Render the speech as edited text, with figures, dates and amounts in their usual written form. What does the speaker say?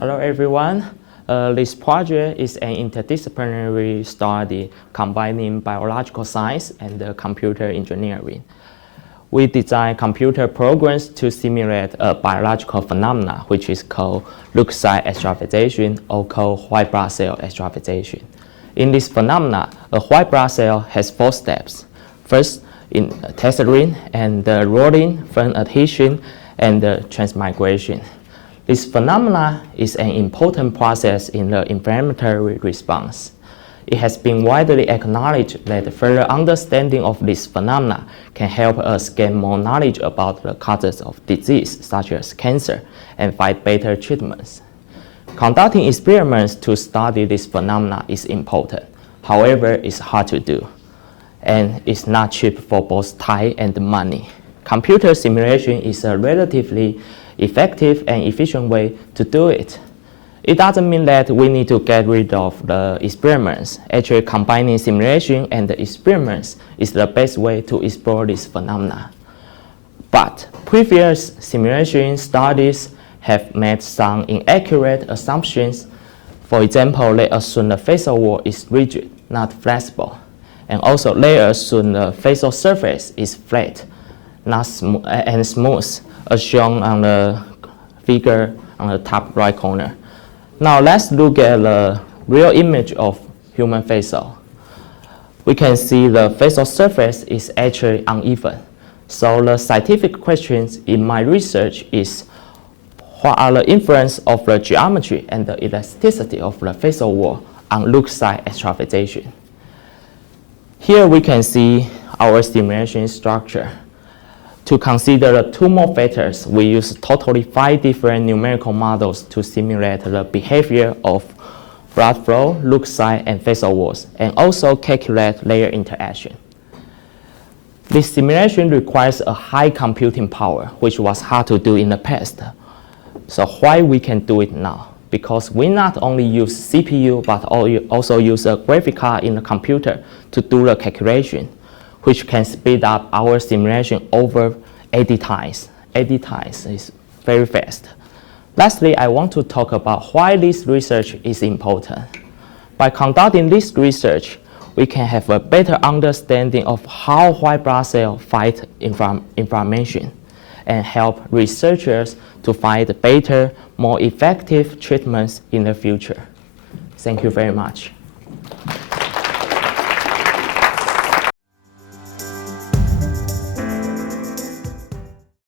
Hello everyone. This project is an interdisciplinary study combining biological science and computer engineering. We design computer programs to simulate a biological phenomena which is called leukocyte extravasation or called white blood cell extravasation. In this phenomena, a white blood cell has 4 steps. First, in tethering and rolling, then adhesion, and transmigration. This phenomena is an important process in the inflammatory response. It has been widely acknowledged that further understanding of this phenomena can help us gain more knowledge about the causes of disease, such as cancer, and find better treatments. Conducting experiments to study this phenomena is important. However, it's hard to do, and it's not cheap for both time and money. Computer simulation is a relatively effective and efficient way to do it. It doesn't mean that we need to get rid of the experiments. Actually, combining simulation and the experiments is the best way to explore this phenomena. But previous simulation studies have made some inaccurate assumptions. For example, they assume the facial wall is rigid, not flexible. And also, they assume the facial surface is flat, not smooth, as shown on the figure on the top right corner. Now let's look at the real image of human facial. We can see the facial surface is actually uneven. So the scientific questions in my research is, what are the influence of the geometry and the elasticity of the facial wall on leukocyte extravasation? Here we can see our simulation structure. To consider the 2 more factors, we use totally 5 different numerical models to simulate the behavior of blood flow, leukocyte, and facial walls, and also calculate layer interaction. This simulation requires a high computing power, which was hard to do in the past. So why we can do it now? Because we not only use CPU, but also use a graphic card in the computer to do the calculation, which can speed up our simulation over 80 times. 80 times is very fast. Lastly, I want to talk about why this research is important. By conducting this research, we can have a better understanding of how white blood cells fight inflammation and help researchers to find better, more effective treatments in the future. Thank you very much.